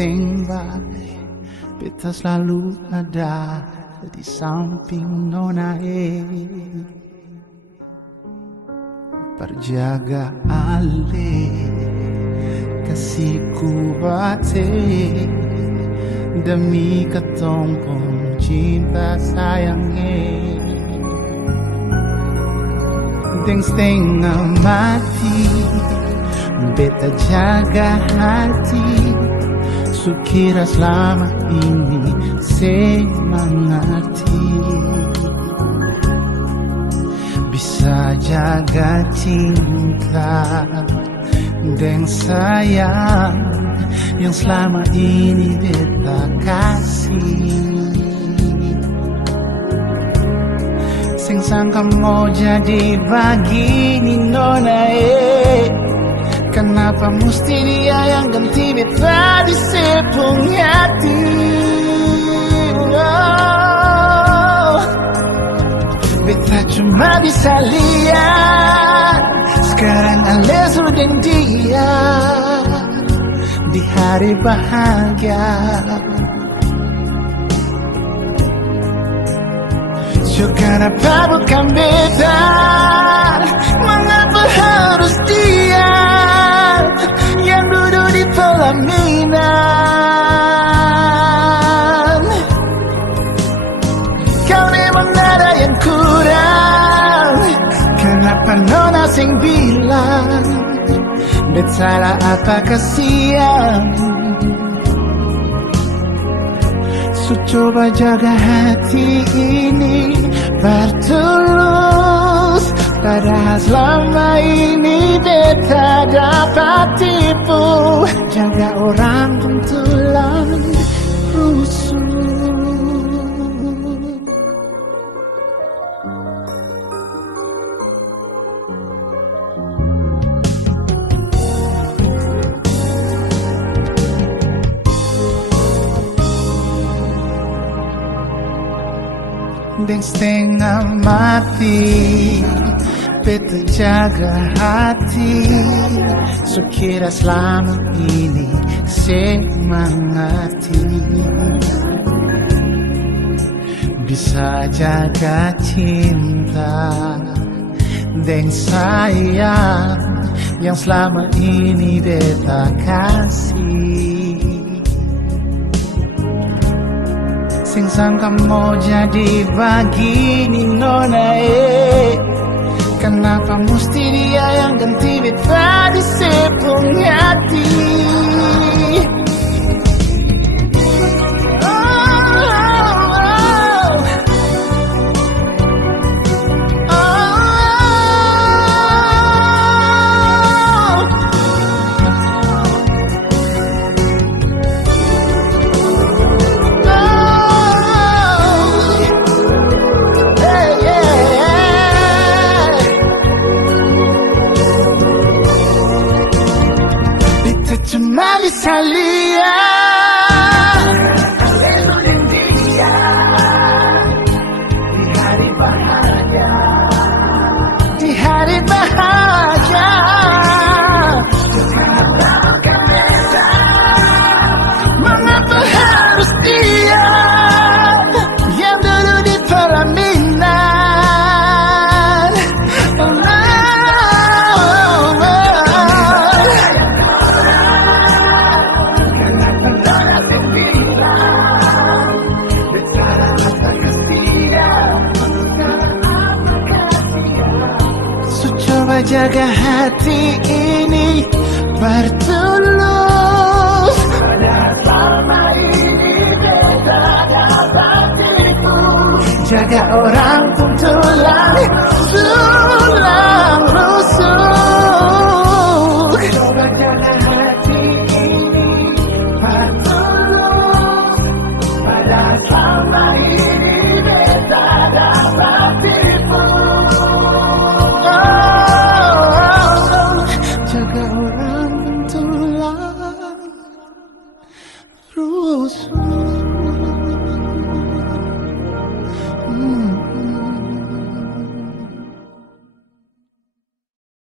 sing baik, beta selalu ada di samping nona berjaga ale kasihku bate demi ketong pun cinta sayangnya deng setengah mati beta jaga hati sukira selama ini semangati bisa jaga cinta dan sayang yang selama ini beta kasih sing sangka mau jadi begini nona kenapa mesti dia yang ganti beta di sepung hati beta cuma bisa lihat sekarang Ale sudah dia di hari bahagia so kenapa bukan beta mengapa harus dia yang duduk di pelaminan kau memang ada yang kurang kenapa nona sing bilang bet salah apa kasihan so coba jaga hati ini bertulus padahal selama ini beta dapat tipu jaga orang tuntulan rusuh dan setengah mati beta jaga hati sukira selama ini semangati bisa jaga cinta dan sayang yang selama ini beta kasih sing sangka mau jadi begini nona kenapa mesti dia yang ganti beta di sepung hati cuma bisa lihat di hari bahagia mengapa harus dia yang dulu di pelaminan jaga hati ini bertulus selama ini beta dapat tipu jaga orang tuntulan tulang rusuk coba jaga hati ini bertulus pada selama ini beta dapat tipu jaga orang tulang rusuk